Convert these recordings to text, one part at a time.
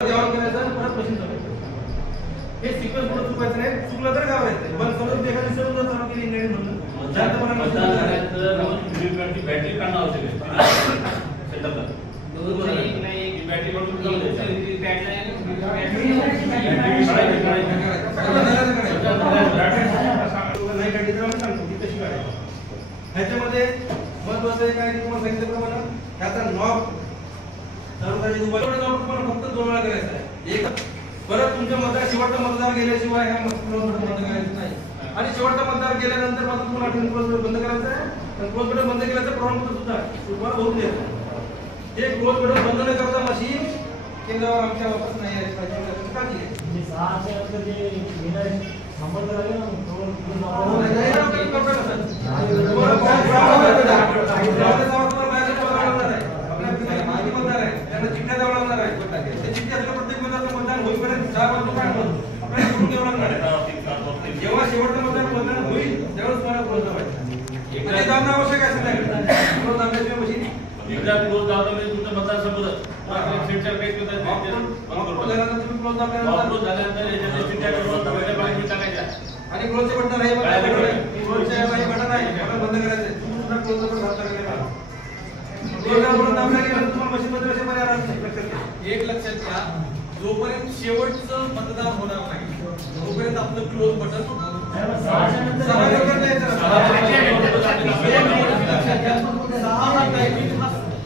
जेवण करायचं परत मशीन चालवायचं. हे सिक्वेन्स पुढे चुकायचं नाही. चुकलं तर घाबरायचं. पण समजा एखादी सर्व जर चालू केली इंडियन म्हणून जास्त बॅटरी काढणं आवश्यक आहे. सेटअपला बॅटरी काढून ह्याच्यामध्ये महत्वाचं काय की तुम्हाला सांगितल्याप्रमाणे ह्याचा नॉब चालू करायची तुम्हाला फक्त 2 वेळा करायचा आहे. एक परत तुमच्या मतदार शेवटचा मतदार गेल्याशिवाय ह्या बंद करायचं नाही. आणि शेवटचा मतदार गेल्यानंतर मात्र तुम्हाला क्लोज बंद करायचा आहे. आणि क्लोज बटन बंद केल्याचं प्रमाणपत्र सुद्धा तुम्हाला होऊन द्यायचं. हे क्लोज बटन बंद न करता मशीन केंद्रावर आमच्या वापस नाही आहे पाहिजे काळजी घ्या. त्यांना चिठ्ठ्या द्यावं लागणार आहे. त्या चिठ्ठी असल्या प्रत्येक मतदान होईपर्यंत 4 वाजता आपल्याला करून द्यावं लागणार आहे. जेव्हा शेवटचं मतदान होईल त्यावेळेस तुम्हाला क्लोज दाबायचं. दाबणं आवश्यक आहे. सध्या क्लोज दाबल्याशिवाय मशीन एकदा क्लोज दाबलं म्हणजे तुमचं मतदान संपलं. सीटच्या पेज मध्ये तुम्ही क्लोज दाबल्यानंतर क्लोज झाल्यानंतर याच्यात चिठ्ठ्या करून टाकायच्या. आणि क्लोजचे बटन आहे क्लोजचे बटन आहे बटन बंद करायचं. तुम्ही सुद्धा क्लोज बटन घालता गेला. एक लक्षात घ्या, जोपर्यंत शेवटचं मतदान होणार नाही तोपर्यंत आपलं क्लोज बटन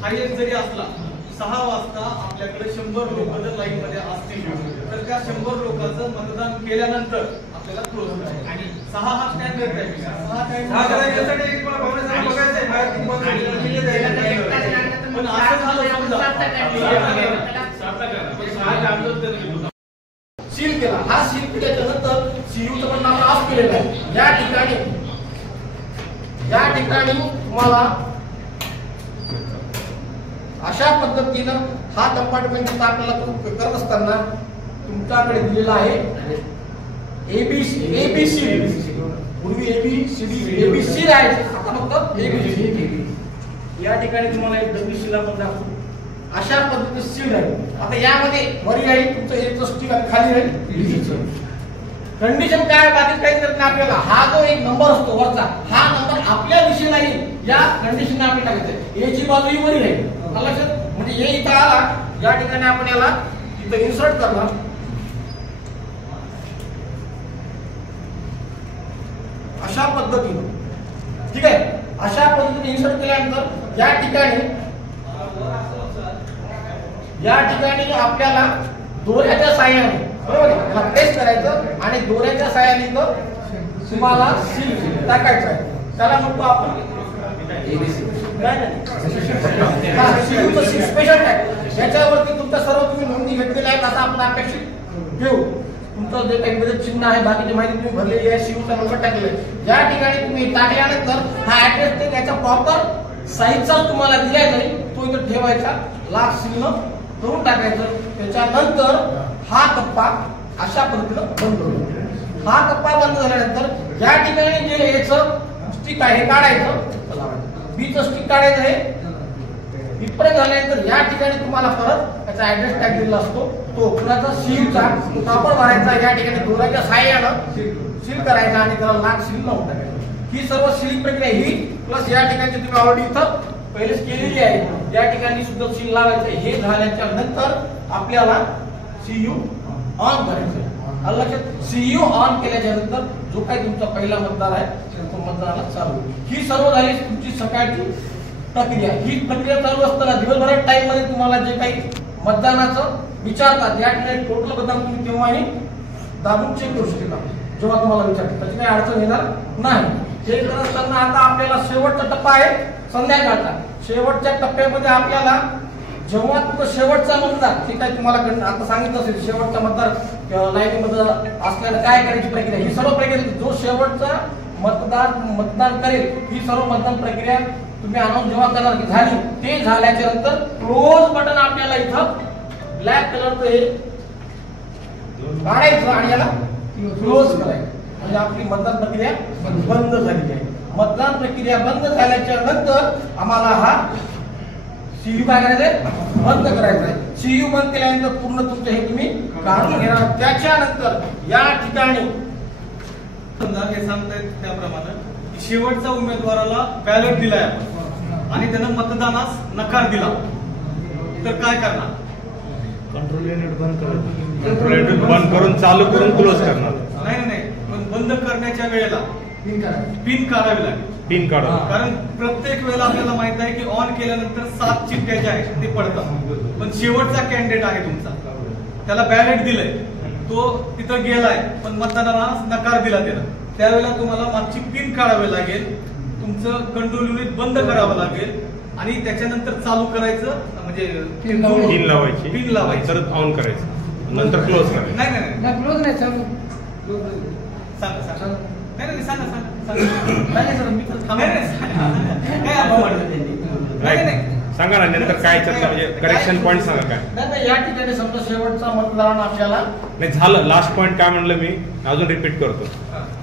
हायेस्ट जरी असला 6 वाजता आपल्याकडे 100 लोक जर लाईन मध्ये असतील तर त्या 100 लोकांचं मतदान केल्यानंतर आपल्याला क्लोज करायचं. आणि 6 हा स्टँडर्ड टाइमिंग आहे. 6 टाइम पण असं झालं सील केला. हा सील केल्याच्या नंतर सीयूचं पण नाव ऑफ केलेलं आहे. या ठिकाणी तुम्हाला अशा पद्धतीनं हा कंपार्टमेंट आपल्याला करत असताना तुमच्याकडे दिलेला आहे एबीसी. पूर्वी एबीसी राहायचे, आता फक्त एबीसी. या ठिकाणी तुम्हाला एक डब्ल्यूसी ला पण दाखवू. अशा पद्धतीने सीड आहे. आता यामध्ये वरी आहे तुमचं एक स्टिक आणि खाली राहील कंडिशन काय बाकी काही करत नाही. आपल्याला हा जो एक नंबर असतो वरचा हा नंबर आपल्या दिशेला येईल या कंडिशन आपण टाकायचं. ए ची बाजू ही वरी राहील. लक्षात म्हणजे हे इथं आला या ठिकाणी आपण याला इथं इन्सर्ट करणार. अशा पद्धतीने ठीक आहे. अशा पद्धतीने इन्सर्ट केल्यानंतर या ठिकाणी आपल्याला दोऱ्याच्या साहाय्याने बरोबर याला प्रेस करायचं आणि दोऱ्याच्या साहाय्याने इथं तुम्हाला सील टाकायचं आहे. त्याला म्हणतो आपण स्पेशल टॅग. याच्यावरती तुमच्या सर्व तुम्ही नोंदी घेतलेल्या आहेत असं आपण अपेक्षित घेऊ. तुमचं जे काही मदत चिन्ह आहे बाकीची माहिती तुम्ही भरलेली आहे. सीयूचा नंबर टाकलेला आहे. या ठिकाणी तुम्ही टाकल्यानंतर हा ऍड्रेस ते त्याच्या प्रॉपर साईजचा तुम्हाला दिला जाईल. तो इथं ठेवायचा लाख चिन्ह करून टाकायचं. त्याच्यानंतर हा कप्पा अशा पद्धतीनं बंद होईल. हा कप्पा बंद झाल्यानंतर या ठिकाणी जे याचं स्टिक आहे काढायचं. बीचं स्टिक काढायचं आहे. इथपर्यंत झाल्यानंतर या ठिकाणी तुम्हाला परत त्याचा ऍड्रेस टॅग दिलेला असतो. तो कुणाचा सीयूचा कापड भरायचा. या ठिकाणी दोऱ्याच्या साहाय्यानं सील करायचा आणि त्याला लाख सील लावून टाकायचं. ही सर्व सीलिंग प्रक्रिया ही प्लस या ठिकाणी तुम्ही ऑलरेडी इथं पहिलेच केलेली आहे. या ठिकाणी सुद्धा सील लावायचं. हे झाल्याच्या नंतर आपल्याला सीयू ऑन करायचं. लक्षात सीयू ऑन केल्याच्या नंतर जो काही तुमचा पहिला मतदार आहे तो मतदानाला चालू होईल. ही सर्व झाली तुमची सकाळची प्रक्रिया. ही प्रक्रिया चालू असताना दिवसभरात टाइम मध्ये तुम्हाला जे काही मतदानाचं विचारतात या ठिकाणी टोटल मतदान तुम्ही केव्हाही दाबून चेक करू शकता. जेव्हा तुम्हाला विचारतात त्याची काही अडचण येणार नाही. चेक करत असताना आता आपल्याला शेवटचा टप्पा आहे संध्याकाळचा. शेवटच्या टप्प्यामध्ये आपल्याला जेव्हा तुमचा शेवटचा मतदार ठीक आहे तुम्हाला आता सांगितलं असेल शेवटचा मतदार लाईनीमध्ये असल्यानं काय करायची प्रक्रिया. ही सर्व प्रक्रिया जो शेवटचा मतदान करेल ही सर्व मतदान प्रक्रिया तुम्ही अनाउन्स जेव्हा करणार की झाली ते झाल्याच्या नंतर क्लोज बटन आपल्याला इथं ब्लॅक कलरचं हे काढायचं आणि याला क्लोज करायचं. म्हणजे आपली मतदान प्रक्रिया बंद झालेली आहे. मतदान प्रक्रिया बंद झाल्याच्या नंतर आम्हाला हा सीयू काय करायचंय बंद करायचा आहे. सीयू बंद केल्यानंतर पूर्ण तुमचं हे तुम्ही काढून घेणार. त्याच्यानंतर या ठिकाणी समजा हे सांगतायत त्याप्रमाणे की शेवटच्या उमेदवाराला बॅलेट दिलाय आपण आणि त्यानं मतदानास नकार दिला तर काय करणार? कंट्रोल युनिट बंद करून चालू करून क्लोज करणार. नाही पण बंद करण्याच्या वेळेला पिन काढावी लागेल. पिन काढा. कारण प्रत्येक वेळेला आपल्याला माहित आहे की ऑन केल्यानंतर 7 चिठ्ठ्या ज्या आहेत ते पडतात. पण शेवटचा कॅन्डिडेट आहे तुमचा, त्याला बॅलेट दिलंय, तो तिथं गेलाय पण मतदानाला नकार दिला त्यानं, त्यावेळेला तुम्हाला मागची पिन काढावी लागेल, तुमचं कंट्रोल युनिट बंद करावं लागेल आणि त्याच्यानंतर चालू करायचं म्हणजे पिन लावायची तर ऑन करायचं नंतर क्लोज करायचं. नाही क्लोज नाही चालू. सांगा नाही सांगा नाही सर मी तर सांगा ना नंतर काय म्हणजे करेक्शन पॉईंट सांगा काय. नाही या ठिकाणी समजा शेवटचा मतदारांना आपल्याला नाही झालं. लास्ट पॉईंट काय म्हणलं मी अजून रिपीट करतो.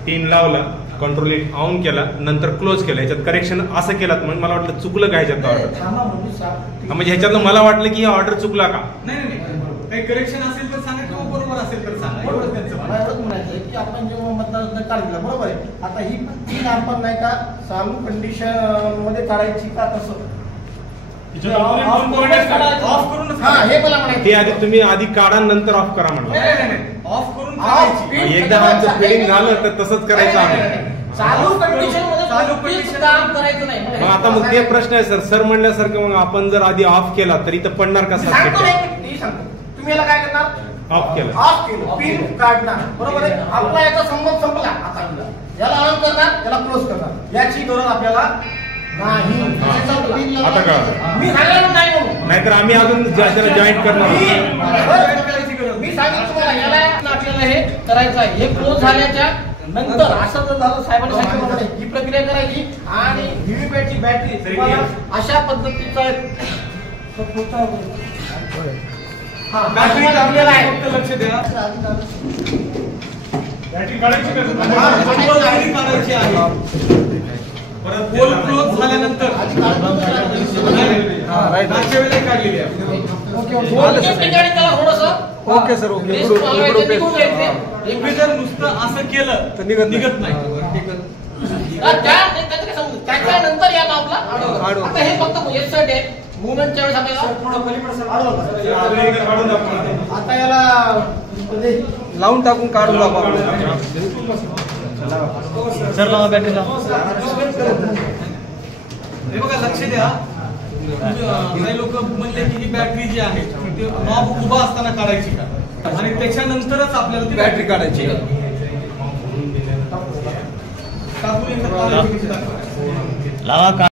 3 लावला, कंट्रोल ऑन केला, नंतर क्लोज केला. याच्यात करेक्शन असं केलं म्हणजे मला वाटलं चुकलं का ह्याच्यात ऑर्डर. थांबा म्हणजे म्हणजे ह्याच्यातलं मला वाटलं की ऑर्डर चुकला का. नाही काही करेक्शन असेल तर सांगा किंवा बरोबर असेल तर सांगा. एवढंच त्यांचं मला एवढंच म्हणायचं आहे की आपण जेव्हा मतदान नकार दिला बरोबर आहे, आता ही पिन आपण नाही का चालू कंडिशन मध्ये काढायची का तसं ऑफ करून हा हे मला ते म्हणायचं. आधी तुम्ही आधी काढा नंतर ऑफ करा म्हणलं. नाही ऑफ करून ऑफ काढायची. पिन एकदा आमचं फिडिंग झालं तर तसंच करायचं आम्ही. चालू कंडिशन मध्ये चालू कुठलीच condition काम करायचं नाही. मग आता मग ते प्रश्न आहे सर म्हणल्यासारखं मग आपण जर आधी ऑफ केला तर इथं पडणार का सांगतो सर. नाही सांगतो तुम्ही याला काय करणार ऑफ केला. ऑफ केलं पिन काढणार बरोबर आहे. आपला याचा संबंध संपला. आता याला ऑन करणार याला क्लोज करणार याची गरज आपल्याला नाही. आता कळलं. मी सांगितलं नाही म्हणून नाहीतर आम्ही अजून जॉईंट करणार आहोत. मी सांगितलं तुम्हाला याला आपल्याला हे करायचं आहे. हे क्लोज झाल्याच्या नंतर असं जर झालं साहेबांनी सांगितलं ही प्रक्रिया करायची आणि व्हीव्हीपॅटची बॅटरी तुम्हाला अशा पद्धतीचा बॅटरी आपल्याला फक्त लक्ष द्या. बॅटरी काढायची का? कंपल्सरी काढायची आहे. परत पोल क्लोज झाल्यानंतर मागच्या वेळेला काढलेली आहे. ठिकाणी त्याला थोडंसं ओके सर ओके. तुम्ही जर नुसतं असं केलं तर निघत नाही. त्याच्यानंतर या नावला आता हे फक्त येतसाठी आहे. मुवमेंटच्या वेळेस आपल्याला आता याला लावून टाकून काढून दाखवा. सर लावा बॅटरी लावा. हे बघा लक्ष द्या. काही लोक म्हणले की ही बॅटरी जी आहे ती नॉब उभा असताना काढायची का आणि त्याच्यानंतरच आपल्याला ती बॅटरी काढायची. लावा का